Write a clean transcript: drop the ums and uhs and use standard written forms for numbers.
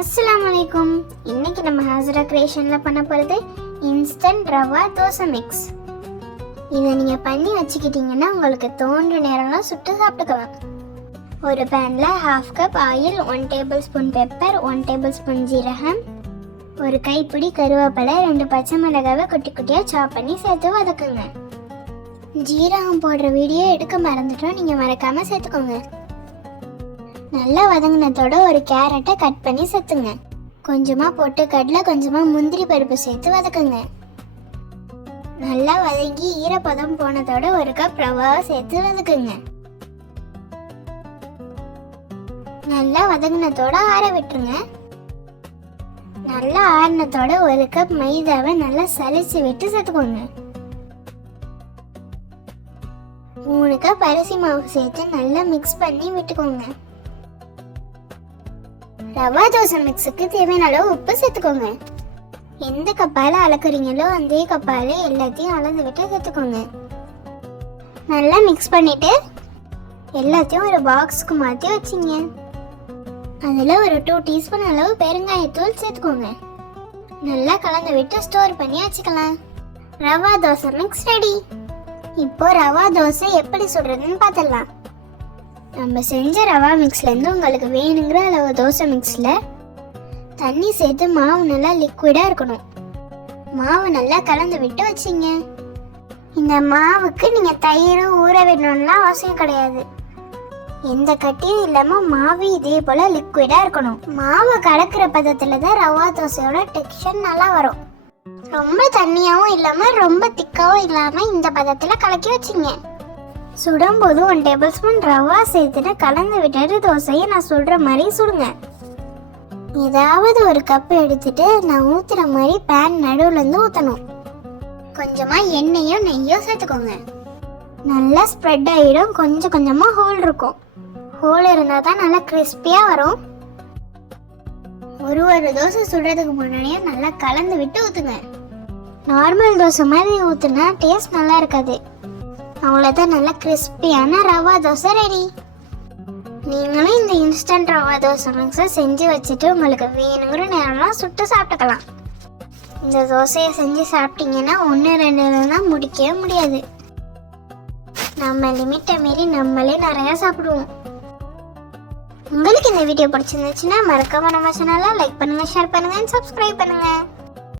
அஸ்ஸலாமு அலைக்கும். இன்னைக்கு நம்ம ஹாஜரா கிரியேஷனில் பண்ண போகிறது இன்ஸ்டன்ட் ரவா தோசை மிக்ஸ். இதை நீங்கள் பண்ணி வச்சுக்கிட்டிங்கன்னா உங்களுக்கு தோன்ற நேரம்லாம் சுட்டு சாப்பிட்டுக்கலாம். ஒரு பேனில் 1/2 cup oil, 1 table spoon pepper, 1 table spoon ஜீரகம், ஒரு கைப்பிடி கருவேப்பிலை, 2 பச்சை மிளகாவை குட்டி குட்டியாக சாப் பண்ணி சேர்த்து வதக்குங்க. ஜீரகம் போடுற வீடியோ எடுக்க மறந்துட்டோம், நீங்கள் மறக்காமல் சேர்த்துக்கோங்க. நல்லா வதங்கினதோட ஒரு கேரட்டை கட் பண்ணி சேர்த்துங்க. கொஞ்சமாக போட்டு கடலை, கொஞ்சமாக முந்திரி பருப்பு சேர்த்து வதக்குங்க. நல்லா வதங்கி ஈரப்பதம் போனதோட 1 கப் ரவாவை சேர்த்து வதக்குங்க. நல்லா வதங்கினதோட ஆற விட்டுருங்க. நல்லா ஆறினதோட 1 கப் மைதாவை நல்லா சலிச்சு விட்டு சேர்த்துக்கோங்க. 3 கப் அரிசி மாவு சேர்த்து நல்லா மிக்ஸ் பண்ணி விட்டுக்கோங்க. ரவா தோசை மிக்ஸுக்கு தேவையான அளவு உப்பு சேர்த்துக்கோங்க. எந்த கப்பால் அளக்குறீங்களோ அதே கப்பால் எல்லாத்தையும் அளந்து விட்டு சேர்த்துக்கோங்க. நல்லா மிக்ஸ் பண்ணிட்டு எல்லாத்தையும் ஒரு பாக்ஸுக்கு மாற்றி வச்சிங்க. அதில் ஒரு 2 டீஸ்பூன் அளவு பெருங்காயத்தூள் சேர்த்துக்கோங்க. நல்லா கலந்து விட்டு ஸ்டோர் பண்ணி வச்சுக்கலாம். Rava dosa mix ready. இப்போ ரவா தோசை எப்படி சுடுறதுன்னு பார்த்துடலாம். நம்ம செஞ்ச ரவா மிக்ஸ்லேருந்து உங்களுக்கு வேணுங்கிற அளவு தோசை மிக்ஸில் தண்ணி சேர்த்து மாவு நல்லா லிக்விடாக இருக்கணும். மாவு நல்லா கலந்து விட்டு வச்சிங்க. இந்த மாவுக்கு நீங்கள் தயிர் ஊற விடணும்லாம் அவசியம் கிடையாது. எந்த கட்டியும் இல்லாமல் மாவு இதே போல் லிக்விடாக இருக்கணும். மாவு கலக்கிற பதத்தில் தான் ரவா தோசையோட டெக்ஸ்சர் நல்லா வரும். ரொம்ப தண்ணியாகவும் இல்லாமல் ரொம்ப திக்காகவும் இல்லாமல் இந்த பதத்தில் கலக்கி வச்சிங்க. சுடும்போது 1 டேபிள் ஸ்பூன் ரவா சேர்த்துட்டு கலந்து விட்டுட்டு தோசையை நான் சுடுற மாதிரி சுடுங்க. ஏதாவது ஒரு கப் எடுத்துட்டு நான் ஊற்றுற மாதிரி பேன் நடுவுலேருந்து ஊற்றணும். கொஞ்சமாக எண்ணெயோ நெய்யோ சேர்த்துக்கோங்க. நல்லா ஸ்ப்ரெட் ஆகிடும். கொஞ்சம் கொஞ்சமாக ஹோல் இருக்கும். ஹோல் இருந்தால் தான் நல்லா கிறிஸ்பியாக வரும். ஒரு தோசை சுடுறதுக்கு முன்னாடியே நல்லா கலந்து விட்டு ஊற்றுங்க. நார்மல் தோசை மாதிரி ஊற்றுனா டேஸ்ட் நல்லா இருக்காது. அவ்வளோதான், நல்லா கிறிஸ்பியான ரவா தோசை ரெடி. நீங்களும் இந்த இன்ஸ்டன்ட் ரவா தோசை மிக்ஸை செஞ்சு வச்சுட்டு உங்களுக்கு வேணுங்கிற நேரம்லாம் சுட்டு சாப்பிட்டுக்கலாம். இந்த தோசையை செஞ்சு சாப்பிட்டீங்கன்னா 1-2 முடிக்கவே முடியாது. நம்ம லிமிட்டை மீறி நம்மளே நிறையா சாப்பிடுவோம். உங்களுக்கு இந்த வீடியோ பிடிச்சிருந்துச்சுன்னா மறக்காம நம்ம சேனலை லைக் பண்ணுங்கள், ஷேர் பண்ணுங்கள், சப்ஸ்கிரைப் பண்ணுங்கள்.